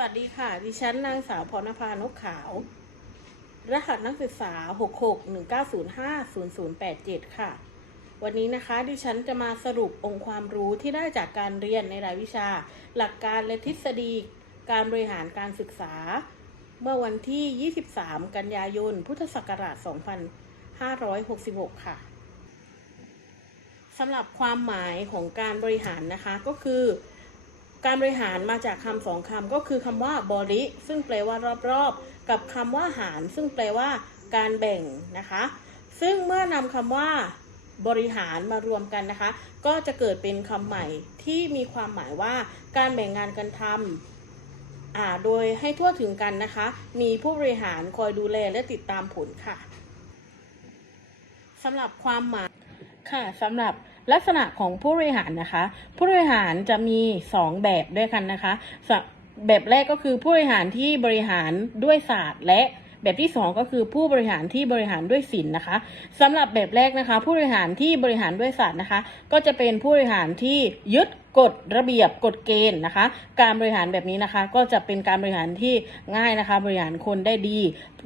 วัสดีค่ะ ดิฉันนางสาวพรณภานกขาว รหัสนักศึกษา 6619050087 ค่ะ วันนี้นะคะ ดิฉันจะมาสรุปองค์ความรู้ที่ได้จากการเรียนในรายวิชา หลักการและทฤษฎี การบริหารการศึกษา เมื่อวันที่ 23 กันยายน พุทธศักราช 2566 ค่ะสำหรับความหมายของการบริหารนะคะก็คือ การบริหารมาจากคำสองคำก็คือคำว่าบริซึ่งแปลว่ารอบๆ กับคำว่าหาร ซึ่งแปลว่าการแบ่งนะคะ ซึ่งเมื่อนำคำว่าบริหารมารวมกันนะคะ ก็จะเกิดเป็นคำใหม่ที่มีความหมายว่าการแบ่งงานกันทำอ่าโดยให้ทั่วถึงกันนะคะ มีผู้บริหารคอยดูแลและติดตามผลค่ะสำหรับความหมายค่ะสำหรับ ลักษณะของผู้บริหารนะคะ ผู้บริหารจะมี 2 แบบด้วยกันนะคะ แบบแรกก็คือผู้บริหารที่บริหารด้วยศาสตร์และแบบที่ 2 ก็คือผู้บริหารที่บริหารด้วยศิลป์นะคะสำหรับแบบแรกนะคะ ผู้บริหารที่บริหารด้วยศาสตร์นะคะ ก็จะเป็นผู้บริหารที่ยึดกฎระเบียบกฎเกณฑ์นะคะ การบริหารแบบนี้นะคะ ก็จะเป็นการบริหารที่ง่ายนะคะ บริหารคนได้ดี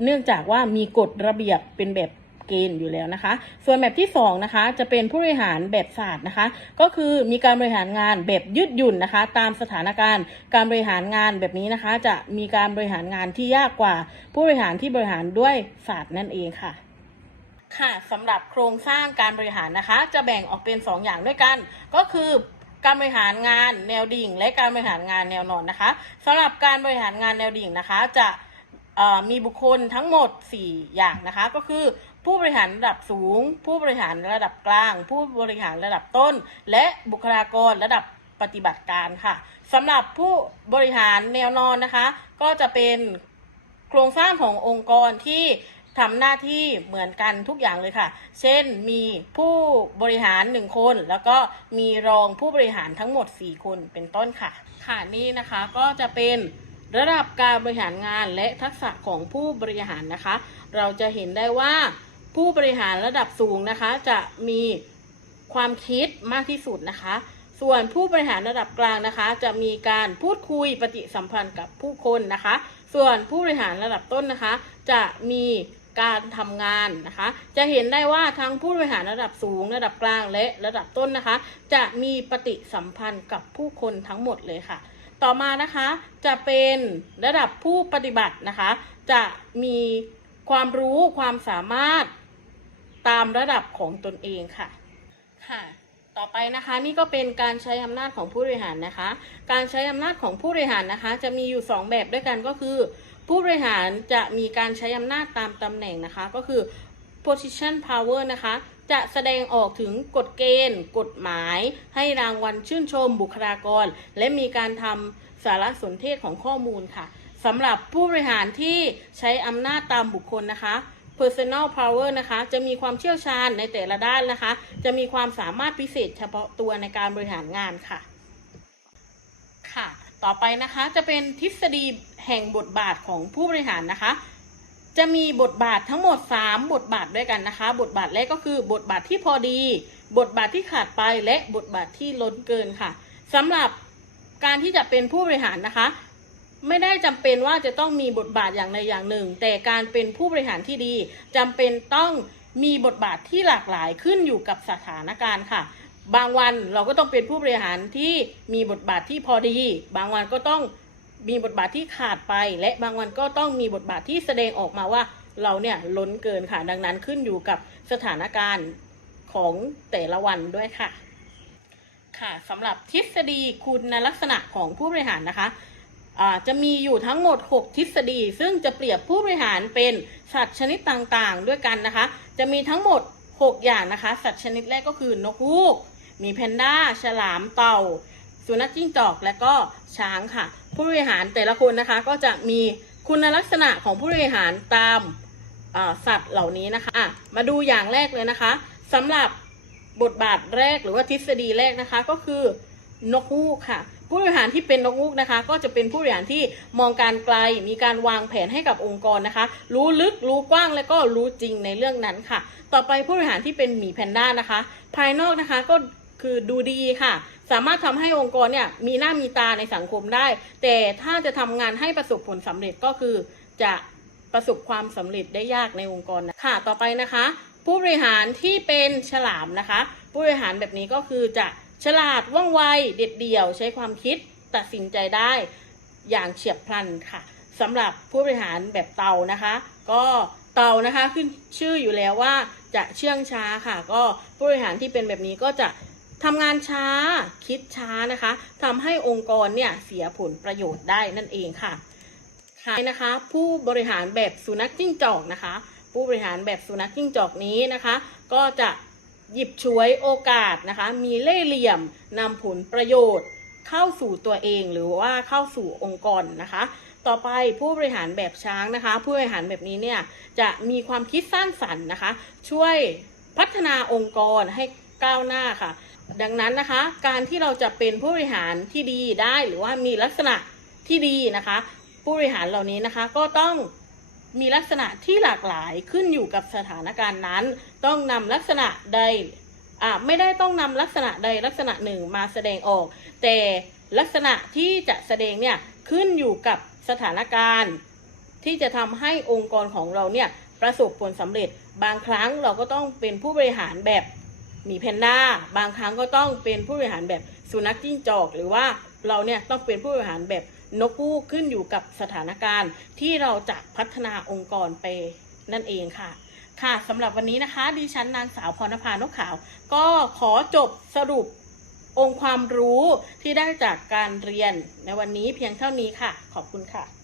เนื่องจากว่ามีกฎระเบียบเป็นแบบ เกณฑ์อยู่แล้วนะคะ ส่วนแบบที่2นะคะจะเป็นผู้บริหารแบบศาสตร์นะคะ ก็คือมีการบริหารงานแบบยืดหยุ่นนะคะ ตามสถานการณ์ การบริหารงานแบบนี้นะคะ จะมีการบริหารงานที่ยากกว่า ผู้บริหารที่บริหารด้วยศาสตร์นั่นเองค่ะค่ะสำหรับโครงสร้างการบริหารนะคะ จะแบ่งออกเป็น 2 อย่างด้วยกัน ก็คือการบริหารงานแนวดิ่ง และการบริหารงานแนวนอนนะคะสำหรับการบริหารงานแนวดิ่งนะคะ จะมีบุคคลทั้งหมด 4 อย่างนะคะ ก็คือ ผู้บริหารระดับสูง ผู้บริหารระดับกลาง ผู้บริหารระดับต้น และบุคลากรระดับปฏิบัติการค่ะสำหรับผู้บริหารแนวนอนนะคะ ก็จะเป็นโครงสร้างขององค์กรที่ทำหน้าที่เหมือนกันทุกอย่างเลยค่ะ เช่นมีผู้บริหาร 1 คน แล้วก็มีรองผู้บริหารทั้งหมด 4 คนเป็นต้นค่ะ ค่ะนี่นะคะก็จะเป็นระดับการบริหารงานและทักษะของผู้บริหารนะคะ เราจะเห็นได้ว่า ผู้บริหารระดับสูงนะคะ จะมีความคิดมากที่สุดนะคะ ส่วนผู้บริหารระดับกลางนะคะ จะมีการพูดคุยปฏิสัมพันธ์กับผู้คนนะคะ ส่วนผู้บริหารระดับต้นนะคะ จะมีการทำงานนะคะ จะเห็นได้ว่าทั้งผู้บริหารระดับสูง ระดับกลางและระดับต้นนะคะ จะมีปฏิสัมพันธ์กับผู้คนทั้งหมดเลยค่ะ ต่อมานะคะจะเป็นระดับผู้ปฏิบัตินะคะ จะมีความรู้ความสามารถ ตามระดับของตนเองค่ะค่ะ ต่อไปนะคะนี่ก็เป็นการใช้อำนาจของผู้บริหารนะคะ การใช้อำนาจของผู้บริหารนะคะ จะมีอยู่ 2 แบบด้วยกันก็คือ ผู้บริหารจะมีการใช้อำนาจตามตำแหน่งนะคะ ก็คือ position power นะคะ จะแสดงออกถึงกฎเกณฑ์ กฎหมาย ให้รางวัลชื่นชม บุคลากร และมีการทำสารสนเทศของข้อมูลค่ะสำหรับผู้บริหารที่ใช้อำนาจตามบุคคลนะคะ personal power นะคะ จะมีความเชี่ยวชาญในแต่ละด้านนะคะ จะมีความสามารถพิเศษเฉพาะตัวในการบริหารงานค่ะ ค่ะ ต่อไปนะคะจะเป็นทฤษฎีแห่งบทบาทของผู้บริหารนะคะ จะมีบทบาททั้งหมด 3 บทบาทด้วยกันนะคะ บทบาทแรกก็คือบทบาทที่พอดี บทบาทที่ขาดไปและบทบาทที่ล้นเกินค่ะสำหรับการที่จะเป็นผู้บริหารนะคะ ไม่ได้จำเป็นว่าจะต้องมีบทบาทอย่างใดอย่างหนึ่ง แต่การเป็นผู้บริหารที่ดีจำเป็นต้องมีบทบาทที่หลากหลายขึ้นอยู่กับสถานการณ์ค่ะ บางวันเราก็ต้องเป็นผู้บริหารที่มีบทบาทที่พอดี บางวันก็ต้องมีบทบาทที่ขาดไป และบางวันก็ต้องมีบทบาทที่แสดงออกมาว่าเราเนี่ยล้นเกินค่ะ ดังนั้นขึ้นอยู่กับสถานการณ์ของแต่ละวันด้วยค่ะ ค่ะสำหรับทฤษฎีคุณลักษณะของผู้บริหารนะคะ จะมีอยู่ทั้งหมด 6 ทฤษฎี ซึ่งจะเปรียบผู้บริหารเป็นสัตว์ชนิดต่างๆ ด้วยกันนะคะ จะมีทั้งหมด 6 อย่างนะคะ สัตว์ชนิดแรกก็คือนกฮูก มีแพนด้า ฉลาม เต่า สุนัขจิ้งจอก และก็ช้างค่ะ ผู้บริหารแต่ละคนนะคะ ก็จะมีคุณลักษณะของผู้บริหารตามสัตว์เหล่านี้นะคะะมาดูอย่างแรกเลยนะคะสำหรับบทบาทแรกหรือว่าทฤษฎีแรกนะคะ ก็คือนกฮูกค่ะ ผู้บริหารที่เป็นนกฮูกนะคะ ก็จะเป็นผู้บริหารที่มองการไกลมีการวางแผนให้กับองค์กรนะคะ รู้ลึกรู้กว้างและก็รู้จริงในเรื่องนั้นค่ะ ต่อไปผู้บริหารที่เป็นหมีแพนด้านะคะ ภายนอกนะคะก็คือดูดีค่ะ สามารถทำให้องค์กรเนี่ยมีหน้ามีตาในสังคมได้ แต่ถ้าจะทำงานให้ประสบผลสำเร็จก็คือจะประสบความสำเร็จได้ยากในองค์กรนะค่ะ ต่อไปนะคะ ผู้บริหารที่เป็นฉลามนะคะ ผู้บริหารแบบนี้ก็คือจะ ฉลาดว่องไวเด็ดเดี่ยว ใช้ความคิดตัดสินใจได้อย่างเฉียบพลันค่ะสำหรับผู้บริหารแบบเตานะคะ ก็เตานะคะขึ้นชื่ออยู่แล้วว่าจะเชื่องช้าค่ะ ก็ผู้บริหารที่เป็นแบบนี้ก็จะทำงานช้าคิดช้านะคะทำให้องค์กรเนี่ยเสียผลประโยชน์ได้นั่นเองค่ะค่ะนะคะ ผู้บริหารแบบสุนัขจิ้งจอกนะคะ ผู้บริหารแบบสุนัขจิ้งจอกนี้นะคะ ก็จะ หยิบฉวยโอกาสนะคะ มีเล่ห์เหลี่ยมนำผลประโยชน์เข้าสู่ตัวเองหรือว่าเข้าสู่องค์กรนะคะ ต่อไปผู้บริหารแบบช้างนะคะ ผู้บริหารแบบนี้เนี่ยจะมีความคิดสร้างสรรค์นะคะ ช่วยพัฒนาองค์กรให้ก้าวหน้าค่ะ ดังนั้นนะคะ การที่เราจะเป็นผู้บริหารที่ดีได้หรือว่ามีลักษณะที่ดีนะคะ ผู้บริหารเหล่านี้นะคะก็ต้อง มีลักษณะที่หลากหลายขึ้นอยู่กับสถานการณ์นั้น ต้องนำลักษณะใดไม่ได้ต้องนำลักษณะใดลักษณะหนึ่งมาแสดงออก แต่ลักษณะที่จะแสดงเนี่ยขึ้นอยู่กับสถานการณ์ ที่จะทำให้องค์กรของเราเนี่ยประสบผลสำเร็จ บางครั้งเราก็ต้องเป็นผู้บริหารแบบมีแพนด้า บางครั้งก็ต้องเป็นผู้บริหารแบบสุนัขจิ้งจอก หรือว่าเราเนี่ยต้องเป็นผู้บริหารแบบ นกคู่ขึ้นอยู่กับสถานการณ์ที่เราจะพัฒนาองค์กรไปนั่นเองค่ะ ค่ะสำหรับวันนี้นะคะ ดิฉันนางสาวพรณภานกขาว ก็ขอจบสรุปองค์ความรู้ที่ได้จากการเรียนในวันนี้เพียงเท่านี้ค่ะ ขอบคุณค่ะ